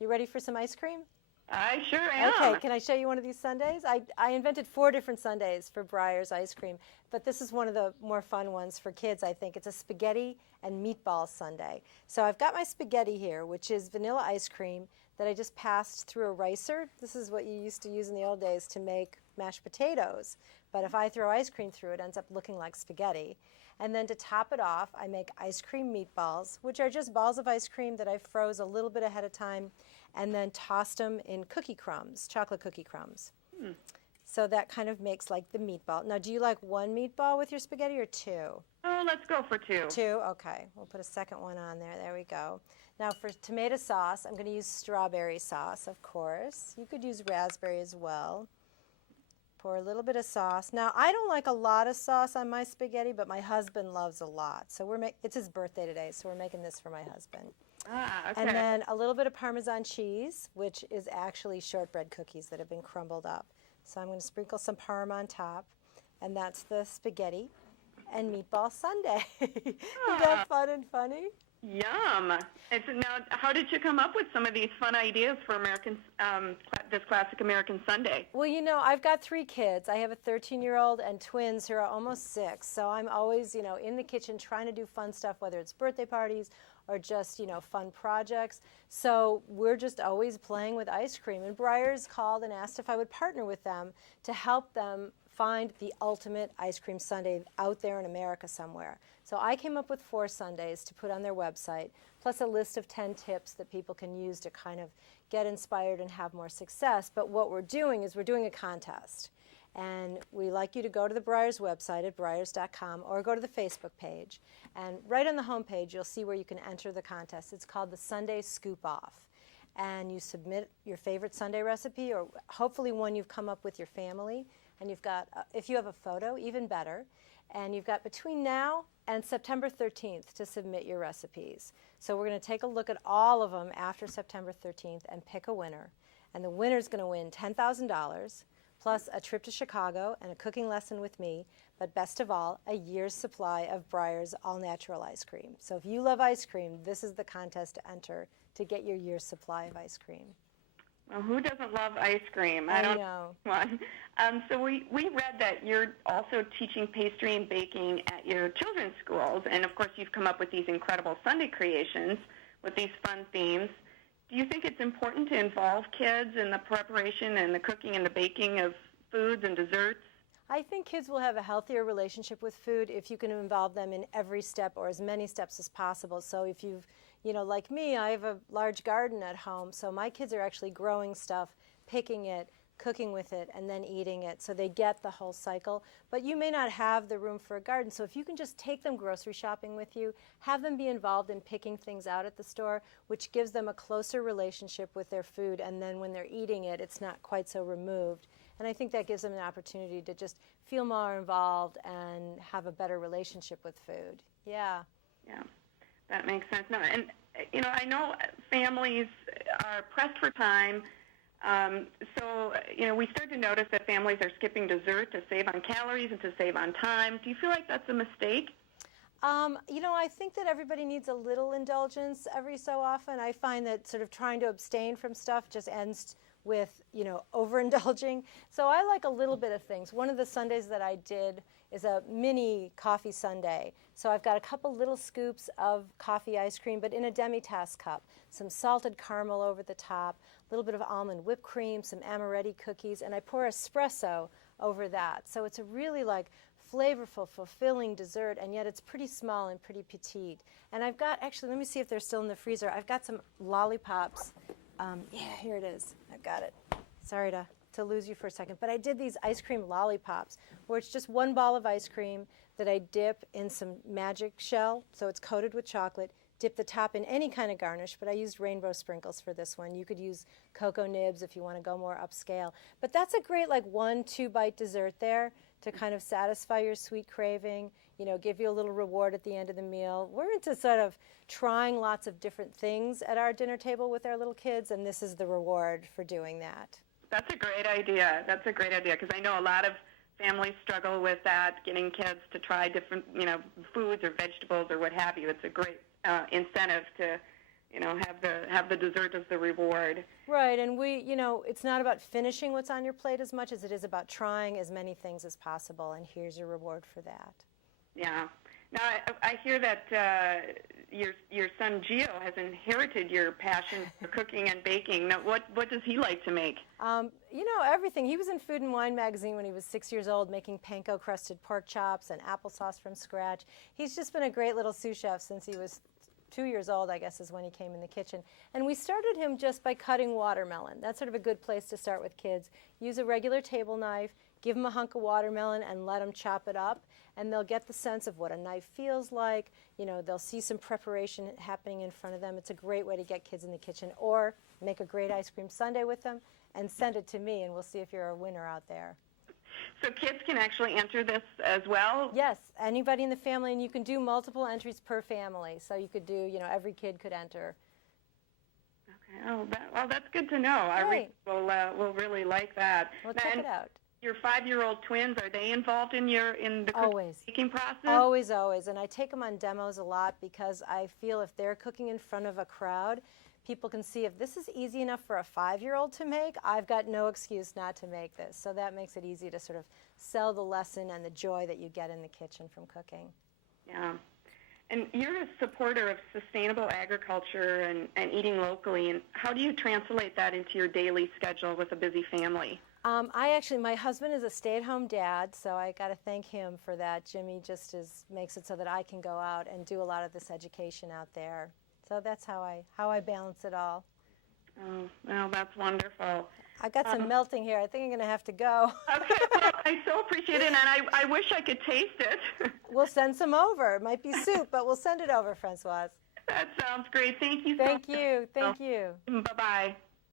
You ready for some ice cream? I sure am. Okay, can I show you one of these sundaes? I invented 4 different sundaes for Breyer's ice cream, but this is one of the more fun ones for kids, I think. It's a spaghetti and meatball sundae. So I've got my spaghetti here, which is vanilla ice cream that I just passed through a ricer. This is what you used to use in the old days to make mashed potatoes. But if I throw ice cream through it, it ends up looking like spaghetti. And then to top it off, I make ice cream meatballs, which are just balls of ice cream that I froze a little bit ahead of time and then tossed them in cookie crumbs, chocolate cookie crumbs. So that kind of makes like the meatball. Now, do you like one meatball with your spaghetti or two? Oh, let's go for two. Two? Okay. We'll put a second one on there. There we go. Now, for tomato sauce, I'm going to use strawberry sauce, of course. You could use raspberry as well. Pour a little bit of sauce. Now, I don't like a lot of sauce on my spaghetti, but my husband loves a lot. So it's his birthday today, so we're making this for my husband. Ah, okay. And then a little bit of Parmesan cheese, which is actually shortbread cookies that have been crumbled up. So I'm going to sprinkle some Parm on top, and that's the spaghetti and meatball sundae. Isn't that fun and funny? Yum. Now, how did you come up with some of these fun ideas for this classic American Sunday? Well, I've got 3 kids. I have a 13-year-old and twins who are almost 6. So I'm always, in the kitchen trying to do fun stuff, whether it's birthday parties or just, fun projects. So we're just always playing with ice cream. And Breyer's called and asked if I would partner with them to help them find the ultimate ice cream sundae out there in America somewhere. So I came up with 4 sundaes to put on their website, plus a list of 10 tips that people can use to kind of get inspired and have more success. But what we're doing is we're doing a contest. And we like you to go to the Breyers website at breyers.com or go to the Facebook page. And right on the homepage, you'll see where you can enter the contest. It's called the Sunday Scoop Off. And you submit your favorite sundae recipe, or hopefully one you've come up with your family. And you've got, if you have a photo, even better. And you've got between now and September 13th to submit your recipes. So we're going to take a look at all of them after September 13th and pick a winner. And the winner's going to win $10,000, plus a trip to Chicago and a cooking lesson with me, but best of all, a year's supply of Breyers all-natural ice cream. So if you love ice cream, this is the contest to enter to get your year's supply of ice cream. Well, who doesn't love ice cream? I know. So we read that you're also teaching pastry and baking at your children's schools, and of course you've come up with these incredible Sunday creations with these fun themes. Do you think it's important to involve kids in the preparation and the cooking and the baking of foods and desserts? I think kids will have a healthier relationship with food if you can involve them in every step or as many steps as possible. So if you've, like me, I have a large garden at home, so my kids are actually growing stuff, picking it, cooking with it, and then eating it, so they get the whole cycle. But you may not have the room for a garden, so if you can just take them grocery shopping with you, have them be involved in picking things out at the store, which gives them a closer relationship with their food, and then when they're eating it, it's not quite so removed. And I think that gives them an opportunity to just feel more involved and have a better relationship with food. Yeah. Yeah, that makes sense. No, and, I know families are pressed for time. So we start to notice that families are skipping dessert to save on calories and to save on time. Do you feel like that's a mistake? I think that everybody needs a little indulgence every so often. I find that sort of trying to abstain from stuff just ends with, overindulging. So I like a little bit of things. One of the sundaes that I did is a mini coffee sundae. So I've got a couple little scoops of coffee ice cream, but in a demi-tasse cup. Some salted caramel over the top, a little bit of almond whipped cream, some amaretti cookies, and I pour espresso over that. So it's a really flavorful, fulfilling dessert, and yet it's pretty small and pretty petite. And I've got, actually, let me see if they're still in the freezer. I've got some lollipops. Yeah, here it is. I've got it. Sorry to lose you for a second. But I did these ice cream lollipops, where it's just one ball of ice cream that I dip in some magic shell, so it's coated with chocolate, dip the top in any kind of garnish, but I used rainbow sprinkles for this one. You could use cocoa nibs if you want to go more upscale. But that's a great 1-2 bite dessert there to kind of satisfy your sweet craving, give you a little reward at the end of the meal. We're into sort of trying lots of different things at our dinner table with our little kids, and this is the reward for doing that. That's a great idea. That's a great idea, because I know a lot of families struggle with that, getting kids to try different, foods or vegetables or what have you. It's a great incentive to have the dessert as the reward. Right, and it's not about finishing what's on your plate as much as it is about trying as many things as possible, and here's your reward for that. Yeah. Now, I hear that your son Gale has inherited your passion for cooking and baking. Now, what does he like to make? Everything. He was in Food and Wine magazine when he was 6 years old, making panko-crusted pork chops and applesauce from scratch. He's just been a great little sous chef since he was 2 years old, I guess, is when he came in the kitchen. And we started him just by cutting watermelon. That's sort of a good place to start with kids. Use a regular table knife, give them a hunk of watermelon, and let them chop it up. And they'll get the sense of what a knife feels like. They'll see some preparation happening in front of them. It's a great way to get kids in the kitchen. Or make a great ice cream sundae with them and send it to me, and we'll see if you're a winner out there. So kids can actually enter this as well? Yes, anybody in the family, and you can do multiple entries per family. So you could do, every kid could enter. Okay. Oh, that's good to know. Right. We'll really like that. Well, check it out. Your 5-year-old twins, are they involved in the cooking process? Always, always. And I take them on demos a lot because I feel if they're cooking in front of a crowd, people can see if this is easy enough for a 5-year-old to make, I've got no excuse not to make this. So that makes it easy to sort of sell the lesson and the joy that you get in the kitchen from cooking. Yeah. And you're a supporter of sustainable agriculture and eating locally. And how do you translate that into your daily schedule with a busy family? My husband is a stay-at-home dad, so I got to thank him for that. Jimmy just makes it so that I can go out and do a lot of this education out there. So that's how I balance it all. Oh, well, that's wonderful. I've got some melting here. I think I'm going to have to go. Okay, well, I so appreciate it, and I wish I could taste it. We'll send some over. It might be soup, but we'll send it over, Francoise. That sounds great. Thank you so much. Thank you. Thank you. Bye-bye.